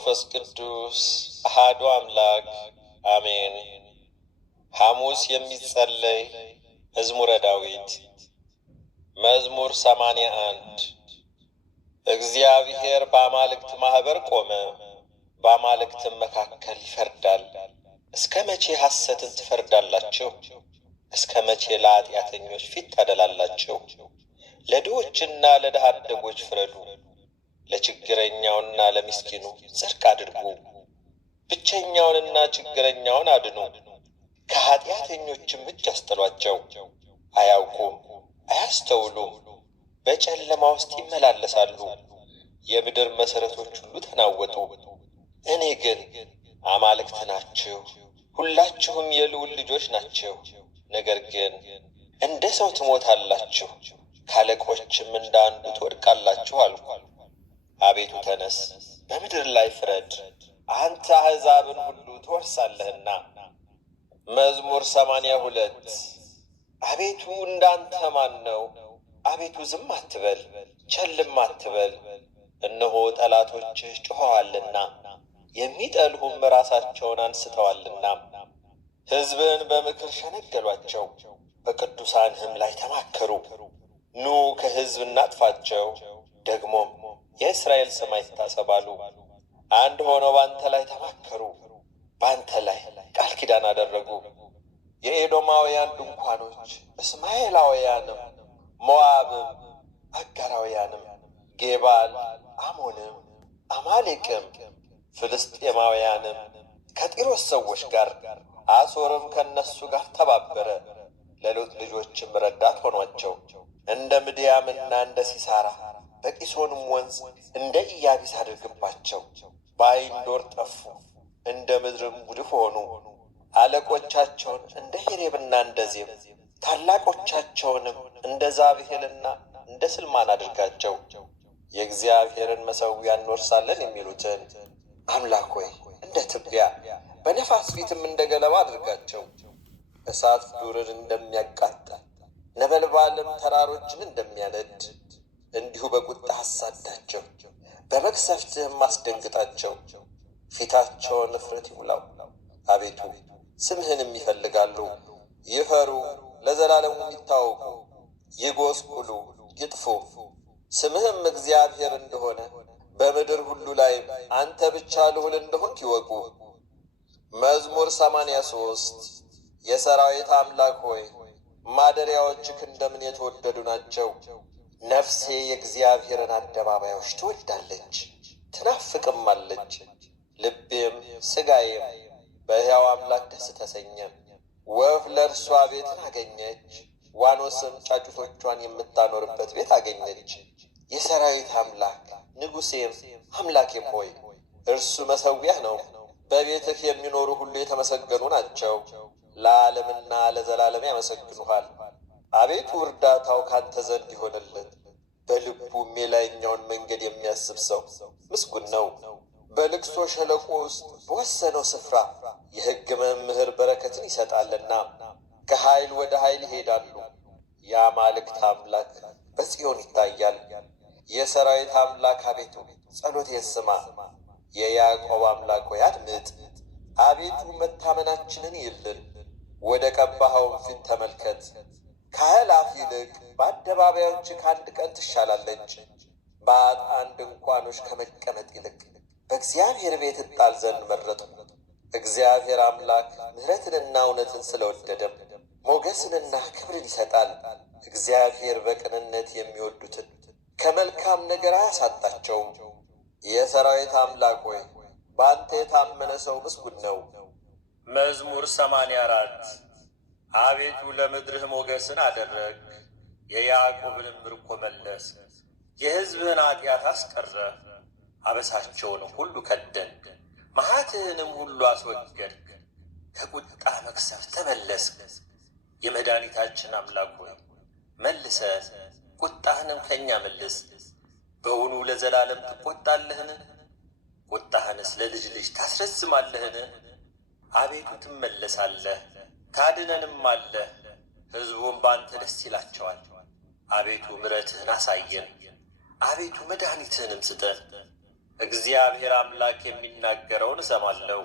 ወመንፈስ ቅዱስ አሐዱ አምላክ አሜን። ሐሙስ የሚጸለይ መዝሙረ ዳዊት መዝሙር 81 እግዚአብሔር በአማልክት ማህበር ቆመ፣ በአማልክትም መካከል ይፈርዳል። እስከ መቼ ሐሰትን ትፈርዳላችሁ? እስከ መቼ ለኃጢአተኞች ፊት ታደላላችሁ? ለድሆችና ለድሃ አደጎች ፍረዱ፣ ለችግረኛውና ለምስኪኑ ጽድቅ አድርጉ። ብቸኛውንና ችግረኛውን አድኑ፣ ከኃጢአተኞችም እጅ አስጥሏቸው። አያውቁም አያስተውሉም፣ በጨለማ ውስጥ ይመላለሳሉ። የምድር መሠረቶች ሁሉ ተናወጡ። እኔ ግን አማልክት ናችሁ፣ ሁላችሁም የልዑል ልጆች ናቸው። ነገር ግን እንደ ሰው ትሞታላችሁ፣ ካለቆችም እንደ አንዱ ትወድቃላችሁ አልኩ። አቤቱ ተነስ፣ በምድር ላይ ፍረድ፣ አንተ አሕዛብን ሁሉ ትወርሳለህና። መዝሙር 82 አቤቱ እንዳንተ ማን ነው? አቤቱ ዝም አትበል፣ ቸልም አትበል። እነሆ ጠላቶችህ ጮኸዋልና የሚጠሉህም ራሳቸውን አንስተዋልና። ሕዝብን በምክር ሸነገሏቸው፣ በቅዱሳንህም ላይ ተማከሩ። ኑ ከሕዝብ እናጥፋቸው፣ ደግሞም የእስራኤል ስም አይታሰባሉ። አንድ ሆነው ባንተ ላይ ተማከሩ፣ ባንተ ላይ ቃል ኪዳን አደረጉ። የኤዶማውያን ድንኳኖች፣ እስማኤላውያንም፣ ሞዓብም፣ አጋራውያንም፣ ጌባል፣ አሞንም፣ አማሌቅም፣ ፍልስጤማውያንም ከጢሮስ ሰዎች ጋር፣ አሦርም ከነሱ ጋር ተባበረ። ለሎጥ ልጆችም ረዳት ሆኗቸው። እንደ ምድያምና እንደ ሲሳራ በቂሶንም ወንዝ እንደ ኢያቢስ አድርግባቸው። በዓይንዶር ጠፉ፣ እንደ ምድርም ጉድፍ ሆኑ። አለቆቻቸውን እንደ ሄሬብና እንደ ዜብ፣ ታላቆቻቸውንም እንደ ዛብሄልና እንደ ስልማን አድርጋቸው። የእግዚአብሔርን መሠዊያ እንወርሳለን የሚሉትን አምላክ ሆይ እንደ ትቢያ በነፋስ ፊትም እንደ ገለባ አድርጋቸው። እሳት ዱርን እንደሚያቃጥል ነበልባልም ተራሮችን እንደሚያነድ እንዲሁ በቁጣ አሳዳቸው፣ በመቅሰፍትህም አስደንግጣቸው። ፊታቸውን እፍረት ይሙላው። አቤቱ ስምህንም ይፈልጋሉ፣ ይፈሩ፣ ለዘላለሙም ይታወቁ። ይጐስቁሉ፣ ይጥፉ፣ ስምህም እግዚአብሔር እንደሆነ በምድር ሁሉ ላይ አንተ ብቻ ልዑል እንደሆንክ ይወቁ። መዝሙር 83 የሠራዊት አምላክ ሆይ ማደሪያዎችህ እንደምን የተወደዱ ናቸው። ነፍሴ የእግዚአብሔርን አደባባዮች ትወዳለች ትናፍቅም አለች። ልቤም ሥጋዬም በሕያው አምላክ ደስ ተሰኘ። ወፍ ለእርሷ ቤትን አገኘች፣ ዋኖስም ጫጩቶቿን የምታኖርበት ቤት አገኘች። የሠራዊት አምላክ ንጉሴም አምላኬም ሆይ እርሱ መሠዊያህ ነው። በቤትህ የሚኖሩ ሁሉ የተመሰገኑ ናቸው፣ ለዓለምና ለዘላለም ያመሰግኑሃል። አቤቱ እርዳታው ካንተ ዘንድ ይሆንልን። በልቡም የላይኛውን መንገድ የሚያስብ ሰው ምስጉን ነው። በልቅሶ ሸለቆ ውስጥ በወሰነው ስፍራ የሕግ መምህር በረከትን ይሰጣልና። ከኃይል ወደ ኃይል ይሄዳሉ። የአማልክት አምላክ በጽዮን ይታያል። የሠራዊት አምላክ አቤቱ ጸሎቴን ስማ። የያዕቆብ አምላክ ሆይ አድምጥ። አቤቱ መታመናችንን ይልን፣ ወደ ቀባኸውም ፊት ተመልከት። ከአእላፍ ይልቅ በአደባባዮች ከአንድ ቀን ትሻላለች። በኃጥአን ድንኳኖች ከመቀመጥ ይልቅ በእግዚአብሔር ቤት እጣል ዘንድ መረጥሁ። እግዚአብሔር አምላክ ምሕረትንና እውነትን ስለወደደም ሞገስንና ክብርን ይሰጣል። እግዚአብሔር በቅንነት የሚወዱትን ከመልካም ነገር አያሳጣቸውም። የሠራዊት አምላክ ሆይ በአንተ የታመነ ሰው ምስጉን ነው። መዝሙር 84 አቤቱ ለምድርህ ሞገስን አደረግ፣ የያዕቆብንም ምርኮ መለስ። የሕዝብህን ኃጢአት አስቀረ፣ አበሳቸውንም ሁሉ ከደንክ፣ መዓትህንም ሁሉ አስወገድክ። ከቁጣ መቅሰፍት ተመለስክ። የመድኃኒታችን አምላክ ሆይ መልሰን፣ ቁጣህንም ከእኛ መልስ። በውኑ ለዘላለም ትቈጣለህን? ቁጣህንስ ለልጅ ልጅ ታስረዝማለህን? አቤቱ ትመለሳለህ፣ ታድነንም አለህ። ሕዝቡም በአንተ ደስ ይላቸዋል። አቤቱ ምሕረትህን አሳየን፣ አቤቱ መድኃኒትህንም ስጠን። እግዚአብሔር አምላክ የሚናገረውን እሰማለሁ።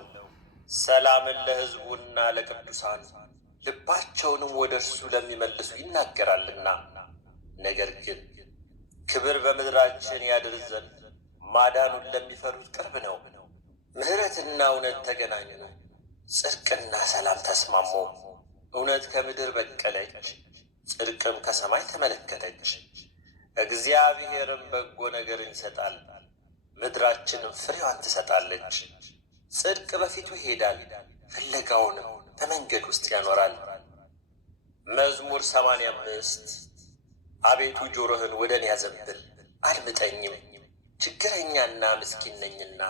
ሰላምን ለሕዝቡና ለቅዱሳን ልባቸውንም ወደ እርሱ ለሚመልሱ ይናገራልና። ነገር ግን ክብር በምድራችን ያድር ዘንድ ማዳኑን ለሚፈሩት ቅርብ ነው። ምሕረትና እውነት ተገናኙ፣ ጽድቅና ሰላም ተስማሙ። እውነት ከምድር በቀለች፣ ጽድቅም ከሰማይ ተመለከተች። እግዚአብሔርም በጎ ነገርን ይሰጣል፣ ምድራችንም ፍሬዋን ትሰጣለች። ጽድቅ በፊቱ ይሄዳል፣ ፍለጋውንም በመንገድ ውስጥ ያኖራል። መዝሙር 85 አቤቱ ጆሮህን ወደ እኔ አዘንብል፣ አድምጠኝም። ችግረኛና ምስኪን ነኝና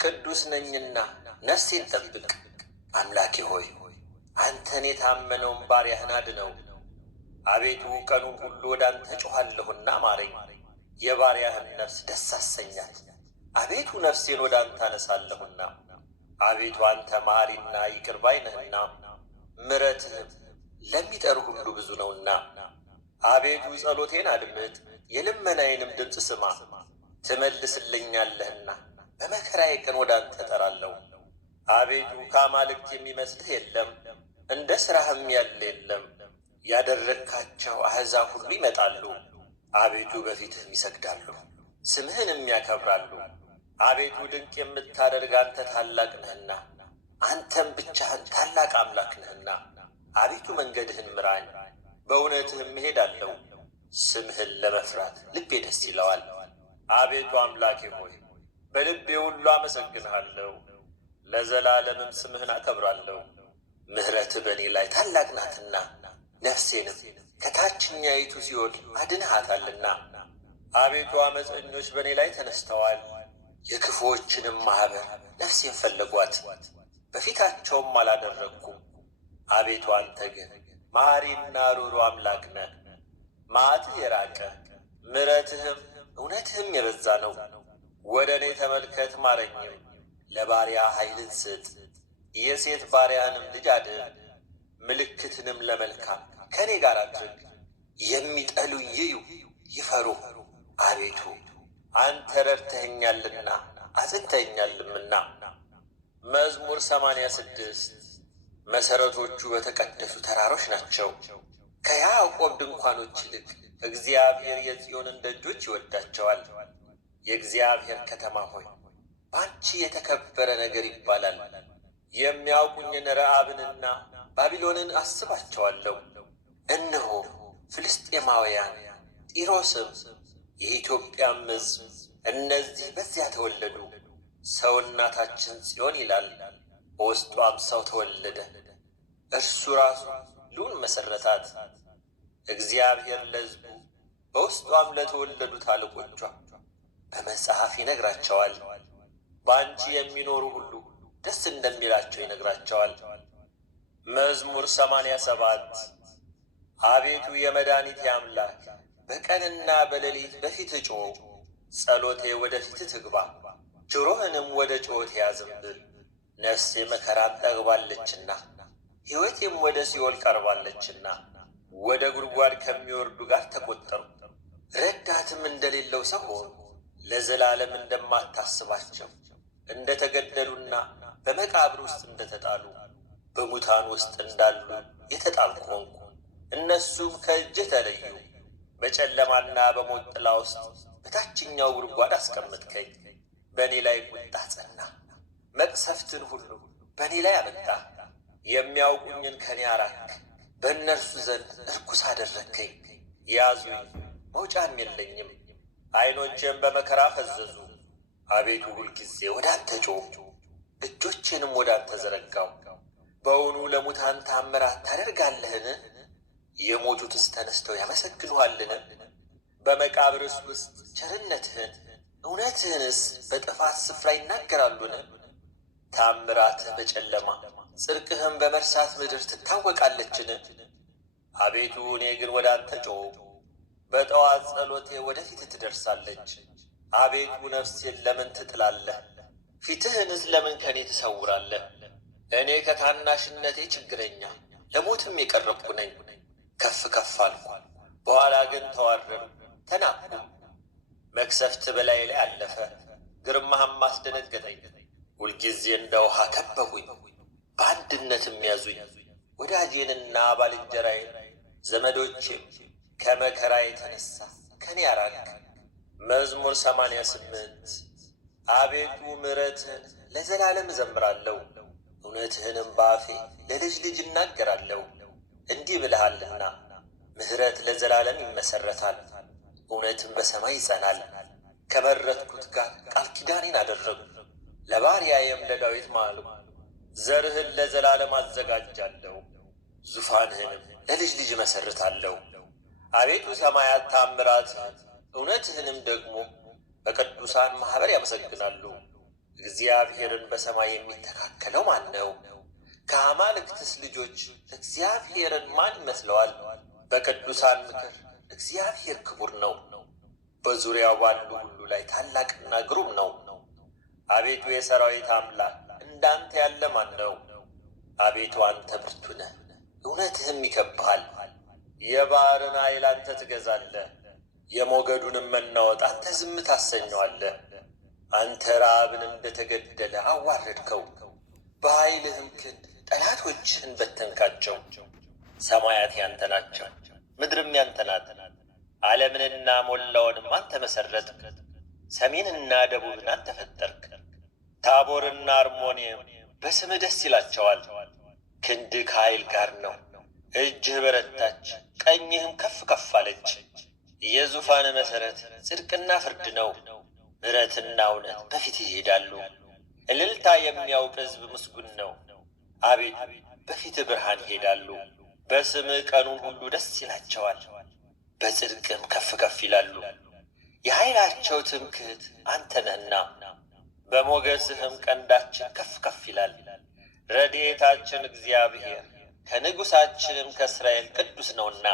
ቅዱስ ነኝና ነፍሴን ጠብቅ። አምላኬ ሆይ አንተን የታመነውን ባሪያህን አድነው። አቤቱ ቀኑን ሁሉ ወደ አንተ ጮኻለሁና ማረኝ። የባሪያህን ነፍስ ደስ አሰኛት። አቤቱ ነፍሴን ወደ አንተ አነሳለሁና። አቤቱ አንተ መሐሪና ይቅር ባይ ነህና ምሕረትህም ለሚጠሩ ሁሉ ብዙ ነውና። አቤቱ ጸሎቴን አድምጥ፣ የልመናዬንም ድምፅ ስማ። ትመልስልኛለህና በመከራዬ ቀን ወደ አንተ እጠራለሁ። አቤቱ ከአማልክት የሚመስልህ የለም፣ እንደ ሥራህም ያለ የለም። ያደረግካቸው አሕዛብ ሁሉ ይመጣሉ፣ አቤቱ በፊትህም ይሰግዳሉ፣ ስምህንም ያከብራሉ። አቤቱ ድንቅ የምታደርግ አንተ ታላቅ ነህና፣ አንተም ብቻህን ታላቅ አምላክ ነህና። አቤቱ መንገድህን ምራኝ፣ በእውነትህም እሄዳለሁ። ስምህን ለመፍራት ልቤ ደስ ይለዋል። አቤቱ አምላኬ ሆይ በልቤ ሁሉ አመሰግንሃለሁ፣ ለዘላለምም ስምህን አከብራለሁ። ምሕረትህ በእኔ ላይ ታላቅ ናትና፣ ነፍሴንም ከታችኛይቱ ሲኦል አድንሃታልና። አቤቱ ዓመፀኞች በእኔ ላይ ተነስተዋል፣ የክፉዎችንም ማኅበር ነፍሴን ፈለጓት፣ በፊታቸውም አላደረግኩም። አቤቱ አንተ ግን መሐሪና ሩሩ አምላክ ነህ። መዓትህ የራቀ ምሕረትህም እውነትህም የበዛ ነው። ወደ እኔ ተመልከት ማረኝም፣ ለባሪያ ኃይልን ስጥ፣ የሴት ባሪያንም ልጅ አድን። ምልክትንም ለመልካም ከእኔ ጋር አድርግ፣ የሚጠሉኝ ይዩ ይፈሩ። አቤቱ አንተ ረድተኸኛልና አጽንተኸኛልምና። መዝሙር 86 መሠረቶቹ በተቀደሱ ተራሮች ናቸው። ከያዕቆብ ድንኳኖች ይልቅ እግዚአብሔር የጽዮንን ደጆች ይወዳቸዋል። የእግዚአብሔር ከተማ ሆይ በአንቺ የተከበረ ነገር ይባላል። የሚያውቁኝን ረዓብንና ባቢሎንን አስባቸዋለሁ። እነሆ ፍልስጤማውያን፣ ጢሮስም የኢትዮጵያም ሕዝብ እነዚህ በዚያ ተወለዱ። ሰው እናታችን ጽዮን ይላል፣ በውስጧም ሰው ተወለደ። እርሱ ራሱ ሉን መሠረታት። እግዚአብሔር ለሕዝቡ በውስጧም ለተወለዱት አለቆቿ በመጽሐፍ ይነግራቸዋል። በአንቺ የሚኖሩ ሁሉ ደስ እንደሚላቸው ይነግራቸዋል። መዝሙር 87 አቤቱ የመድኃኒቴ አምላክ በቀንና በሌሊት በፊትህ ጮኽሁ። ጸሎቴ ወደ ፊትህ ትግባ፣ ጆሮህንም ወደ ጩኸቴ አዘንብል። ነፍሴ መከራን ጠግባለችና ሕይወቴም ወደ ሲኦል ቀርባለችና ወደ ጉድጓድ ከሚወርዱ ጋር ተቈጠርሁ። ረዳትም እንደሌለው ሰው ሆንሁ። ለዘላለም እንደማታስባቸው እንደ ተገደሉና በመቃብር ውስጥ እንደ ተጣሉ በሙታን ውስጥ እንዳሉ የተጣልኩ ሆንኩ። እነሱም ከእጅህ ተለዩ። በጨለማና በሞት ጥላ ውስጥ በታችኛው ጉድጓድ አስቀምጥከኝ። በእኔ ላይ ቁጣ ጸና፣ መቅሰፍትን ሁሉ በእኔ ላይ አመጣ። የሚያውቁኝን ከኔ አራክ፣ በእነርሱ ዘንድ እርኩስ አደረግከኝ። ያዙኝ፣ መውጫም የለኝም። ዐይኖቼም በመከራ ፈዘዙ። አቤቱ ሁልጊዜ ወደ አንተ ጮኽሁ፣ እጆቼንም ወደ አንተ ዘረጋሁ። በውኑ ለሙታን ተአምራት ታደርጋለህን? የሞቱትስ ተነስተው ያመሰግኑሃልን? በመቃብርስ ውስጥ ቸርነትህን እውነትህንስ በጥፋት ስፍራ ይናገራሉን? ተአምራትህ በጨለማ ጽድቅህም በመርሳት ምድር ትታወቃለችን? አቤቱ እኔ ግን ወደ አንተ ጮኽሁ፣ በጠዋት ጸሎቴ ወደ ፊትህ ትደርሳለች። አቤቱ ነፍሴን ለምን ትጥላለህ? ፊትህንስ ለምን ከእኔ ትሰውራለህ? እኔ ከታናሽነቴ ችግረኛ ለሞትም የቀረብኩ ነኝ። ከፍ ከፍ አልኩ፣ በኋላ ግን ተዋረድሁ ተናቅሁ። መቅሰፍት በላዬ ላይ አለፈ፣ ግርማ አስደነገጠኝ። ሁልጊዜ እንደ ውሃ ከበቡኝ፣ በአንድነትም ያዙኝ። ወዳጄንና ባልንጀራዬን ዘመዶቼም ከመከራ የተነሳ ከኔ አራቅ። መዝሙር 88 አቤቱ ምሕረትህን ለዘላለም እዘምራለሁ፣ እውነትህንም በአፌ ለልጅ ልጅ እናገራለሁ። እንዲህ ብለሃልና ምሕረት ለዘላለም ይመሰረታል፣ እውነትም በሰማይ ይጸናል። ከመረጥኩት ጋር ቃል ኪዳኔን አደረጉ፣ ለባሪያዬም ለዳዊት ማልሁ። ዘርህን ለዘላለም አዘጋጃለሁ፣ ዙፋንህንም ለልጅ ልጅ እመሰርታለሁ። አቤቱ ሰማያት ታምራትህን እውነትህንም ደግሞ በቅዱሳን ማኅበር ያመሰግናሉ። እግዚአብሔርን በሰማይ የሚተካከለው ማን ነው? ከአማልክትስ ልጆች እግዚአብሔርን ማን ይመስለዋል? በቅዱሳን ምክር እግዚአብሔር ክቡር ነው፣ በዙሪያው ባሉ ሁሉ ላይ ታላቅና ግሩም ነው። አቤቱ የሰራዊት አምላክ እንዳንተ ያለ ማን ነው? አቤቱ አንተ ብርቱ ነህ፣ እውነትህም ይከብሃል። የባሕርን ኃይል አንተ ትገዛለህ፣ የሞገዱንም መናወጥ አንተ ዝም ታሰኘዋለህ። አንተ ረዓብን እንደተገደለ አዋረድከው፣ በኃይልህም ክንድ ጠላቶችህን በተንካቸው። ሰማያት ያንተ ናቸው፣ ምድርም ያንተ ናት። ዓለምንና ሞላውንም አንተ መሠረትክ፣ ሰሜንና ደቡብን አንተ ፈጠርክ። ታቦርና አርሞንኤም በስምህ ደስ ይላቸዋል። ክንድህ ከኃይል ጋር ነው፣ እጅህ በረታች፣ ቀኝህም ከፍ ከፍ አለች። የዙፋን መሠረት ጽድቅና ፍርድ ነው፣ ምሕረትና እውነት በፊትህ ይሄዳሉ። እልልታ የሚያውቅ ሕዝብ ምስጉን ነው። አቤቱ በፊትህ ብርሃን ይሄዳሉ፣ በስምህ ቀኑን ሁሉ ደስ ይላቸዋል፣ በጽድቅም ከፍ ከፍ ይላሉ። የኃይላቸው ትምክህት አንተ ነህና በሞገስህም ቀንዳችን ከፍ ከፍ ይላል። ረድኤታችን እግዚአብሔር ከንጉሣችንም ከእስራኤል ቅዱስ ነውና።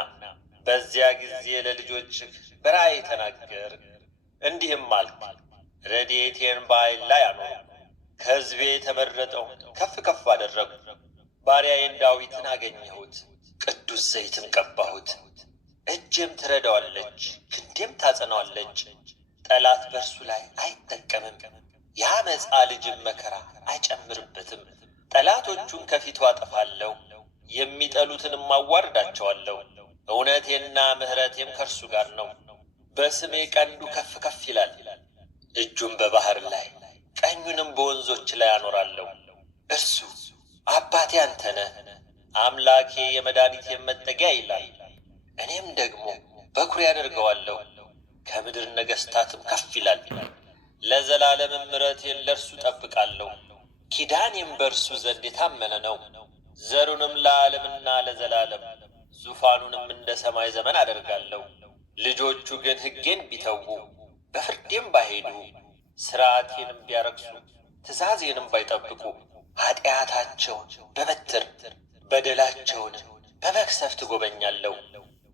በዚያ ጊዜ ለልጆችህ በራእይ ተናገር፣ እንዲህም አልክ። ረድኤቴን በኃይል ላይ አኖርኩ፣ ከሕዝቤ የተመረጠው ከፍ ከፍ አደረጉ። ባሪያዬን ዳዊትን አገኘሁት፣ ቅዱስ ዘይትም ቀባሁት። እጄም ትረዳዋለች፣ ክንዴም ታጸናዋለች። ጠላት በእርሱ ላይ አይጠቀምም፣ የዓመፃ ልጅም መከራ አይጨምርበትም። ጠላቶቹን ከፊቱ አጠፋለሁ፣ የሚጠሉትንም አዋርዳቸዋለሁ። እውነቴና ምሕረቴም ከእርሱ ጋር ነው። በስሜ ቀንዱ ከፍ ከፍ ይላል። እጁም በባሕር ላይ ቀኙንም በወንዞች ላይ አኖራለሁ። እርሱ አባቴ አንተ ነህ፣ አምላኬ የመድኃኒቴም መጠጊያ ይላል። እኔም ደግሞ በኵሬ አደርገዋለሁ፣ ከምድር ነገሥታትም ከፍ ይላል። ለዘላለምም ምሕረቴን ለእርሱ ጠብቃለሁ፣ ኪዳኔም በእርሱ ዘንድ የታመነ ነው። ዘሩንም ለዓለምና ለዘላለም፣ ዙፋኑንም እንደ ሰማይ ዘመን አደርጋለሁ። ልጆቹ ግን ሕጌን ቢተዉ በፍርዴም ባይሄዱ፣ ሥርዓቴንም ቢያረክሱ ትእዛዜንም ባይጠብቁ፣ ኀጢአታቸውን በበትር በደላቸውንም በመቅሰፍት እጐበኛለሁ።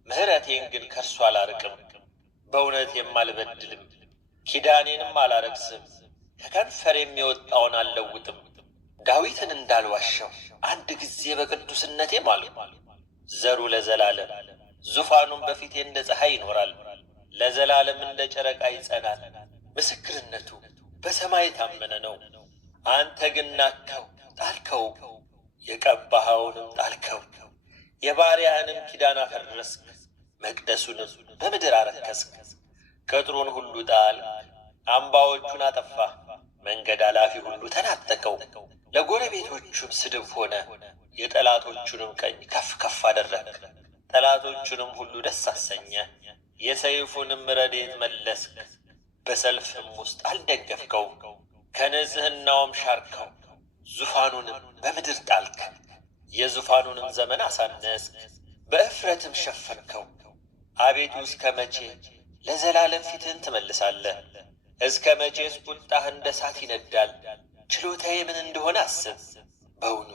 ምሕረቴን ግን ከእርሱ አላርቅም፣ በእውነቴም አልበድልም። ኪዳኔንም አላረክስም፣ ከከንፈሬም የወጣውን አልለውጥም። ዳዊትን እንዳልዋሸው አንድ ጊዜ በቅዱስነቴ ማልሁ። ዘሩ ለዘላለም፣ ዙፋኑም በፊቴ እንደ ፀሐይ ይኖራል። ለዘላለም እንደ ጨረቃ ይጸናል። ምስክርነቱ በሰማይ የታመነ ነው። አንተ ግን ናቅኸው ጣልከው፣ የቀባኸውንም ጣልከው። የባሪያህንም ኪዳን አፈረስክ፣ መቅደሱንም በምድር አረከስክ። ቅጥሩን ሁሉ ጣል፣ አምባዎቹን አጠፋህ። መንገድ አላፊ ሁሉ ተናጠቀው፣ ለጎረቤቶቹም ስድብ ሆነ። የጠላቶቹንም ቀኝ ከፍ ከፍ አደረግክ፣ ጠላቶቹንም ሁሉ ደስ አሰኘ። የሰይፉንም ረድኤት መለስክ፣ በሰልፍም ውስጥ አልደገፍከው። ከንጽሕናውም ሻርከው፣ ዙፋኑንም በምድር ጣልክ። የዙፋኑንም ዘመን አሳነስክ፣ በእፍረትም ሸፈንከው። አቤቱ እስከ መቼ ለዘላለም ፊትህን ትመልሳለህ? እስከ መቼስ ቁጣህ እንደ እሳት ይነዳል? ችሎታዬ ምን እንደሆነ አስብ። በውኑ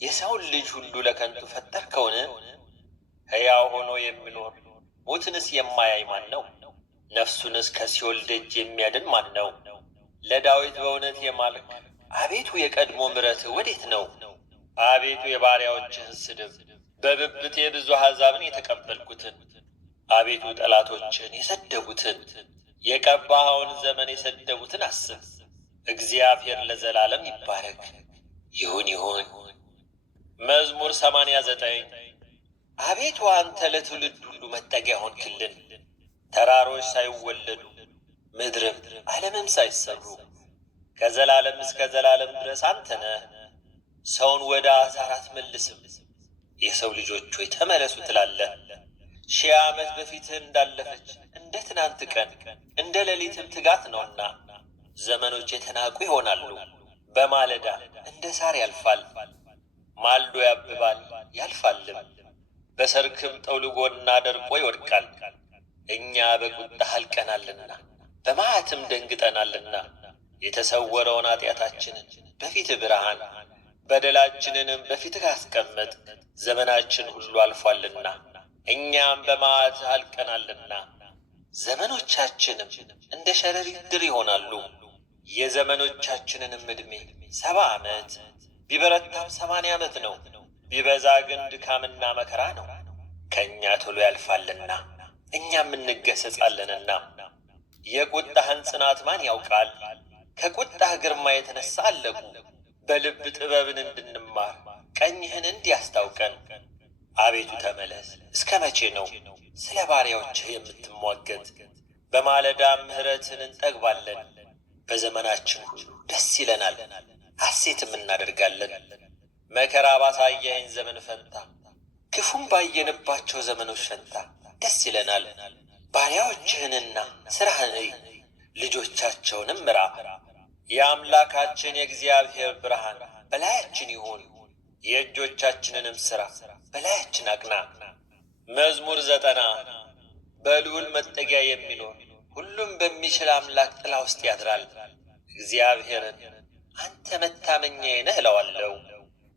የሰውን ልጅ ሁሉ ለከንቱ ፈጠርከውን? ሕያው ሆኖ የሚኖር ሞትንስ የማያይ ማን ነው? ነፍሱንስ ከሲኦል ደጅ የሚያድን ማን ነው? ለዳዊት በእውነት የማልክ አቤቱ የቀድሞ ምሕረትህ ወዴት ነው? አቤቱ የባሪያዎችህን ስድብ፣ በብብቴ ብዙ አሕዛብን የተቀበልኩትን፣ አቤቱ ጠላቶችህን የሰደቡትን፣ የቀባኸውን ዘመን የሰደቡትን አስብ። እግዚአብሔር ለዘላለም ይባረክ። ይሁን ይሁን። መዝሙር 89 አቤቱ አንተ ለትውልድ ሁሉ መጠጊያ ሆንክልን። ተራሮች ሳይወለዱ ምድርም ዓለምም ሳይሰሩ ከዘላለም እስከ ዘላለም ድረስ አንተ ነህ። ሰውን ወደ አሳር አትመልስም። የሰው ልጆች ሆይ ተመለሱ ትላለህ። 1000 ዓመት በፊትህ እንዳለፈች እንደ ትናንት ቀን እንደ ሌሊትም ትጋት ነውና ዘመኖች የተናቁ ይሆናሉ። በማለዳ እንደ ሳር ያልፋል፣ ማልዶ ያብባል ያልፋልም። በሰርክም ጠውልጎና ደርቆ ይወድቃል። እኛ በቁጣህ አልቀናልና በመዓትም ደንግጠናልና የተሰወረውን ኃጢአታችንን በፊትህ ብርሃን በደላችንንም በፊትህ አስቀመጥ። ዘመናችን ሁሉ አልፏልና እኛም በመዓትህ አልቀናልና ዘመኖቻችንም እንደ ሸረሪት ድር ይሆናሉ። የዘመኖቻችንንም ዕድሜ 70 ዓመት ቢበረታም 80 ዓመት ነው። ቢበዛ ግን ድካምና መከራ ነው። ከእኛ ቶሎ ያልፋልና እኛም እንገሰጻለንና። የቁጣህን ጽናት ማን ያውቃል? ከቁጣህ ግርማ የተነሳ አለቁ። በልብ ጥበብን እንድንማር ቀኝህን እንዲያስታውቀን። አቤቱ ተመለስ። እስከ መቼ ነው ስለ ባሪያዎችህ የምትሟገት? በማለዳም ምሕረትን እንጠግባለን። በዘመናችን ሁሉ ደስ ይለናል፣ ሐሴትም እናደርጋለን። መከራ ባሳየኸኝ ዘመን ፈንታ ክፉም ባየንባቸው ዘመኖች ፈንታ ደስ ይለናል። ባሪያዎችህንና ሥራህን እይ፣ ልጆቻቸውንም ምራ። የአምላካችን የእግዚአብሔር ብርሃን በላያችን ይሁን፣ የእጆቻችንንም ሥራ በላያችን አቅና። መዝሙር 90 በልዑል መጠጊያ የሚኖር ሁሉም በሚችል አምላክ ጥላ ውስጥ ያድራል። እግዚአብሔርን አንተ መታመኛዬ ነህ እለዋለሁ።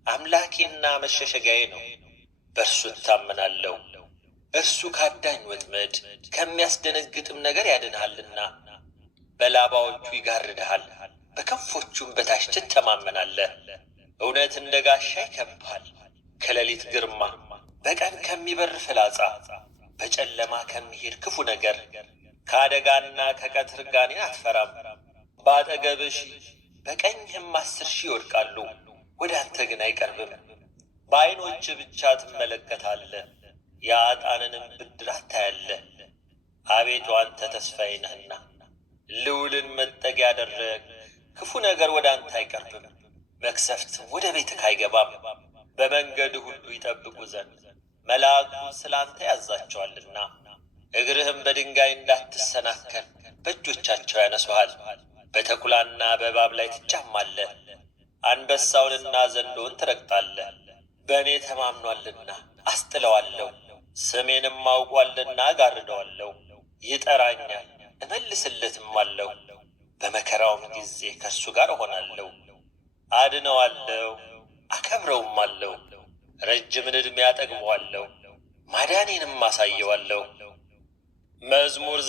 አምላኬና መሸሸጊያዬ ነው፣ በእርሱ እታመናለሁ። እርሱ ካዳኝ ወጥመድ ከሚያስደነግጥም ነገር ያድንሃልና። በላባዎቹ ይጋርድሃል፣ በክንፎቹም በታች ትተማመናለህ። እውነት እንደ ጋሻ ይከብብሃል፣ ከሌሊት ግርማ፣ በቀን ከሚበር ፍላጻ፣ በጨለማ ከሚሄድ ክፉ ነገር፣ ከአደጋና ከቀትር ጋኔን አትፈራም። በአጠገብህ በቀኝህም 10,000 ይወድቃሉ፣ ወደ አንተ ግን አይቀርብም። በዓይኖች ብቻ ትመለከታለህ፣ የኃጥአንንም ብድራት ታያለህ። አቤቱ አንተ ተስፋዬ ነህና ልዑልን መጠጊያ አደረግ። ክፉ ነገር ወደ አንተ አይቀርብም፣ መቅሰፍትም ወደ ቤትህ አይገባም። በመንገድ ሁሉ ይጠብቁ ዘንድ መልአኩን ስለ አንተ ያዛቸዋልና፣ እግርህም በድንጋይ እንዳትሰናከል በእጆቻቸው ያነሱሃል። በተኩላና በእባብ ላይ ትጫማለህ፣ አንበሳውንና ዘንዶውን ትረግጣለህ። በእኔ ተማምኗልና አስጥለዋለሁ፣ ስሜንም አውቋልና እጋርደዋለሁ። ይጠራኛል እመልስለትም አለው። በመከራውም ጊዜ ከእሱ ጋር እሆናለሁ፣ አድነዋለሁ፣ አከብረውም አለው። ረጅምን ዕድሜ አጠግበዋለሁ፣ ማዳኔንም አሳየዋለሁ። መዝሙር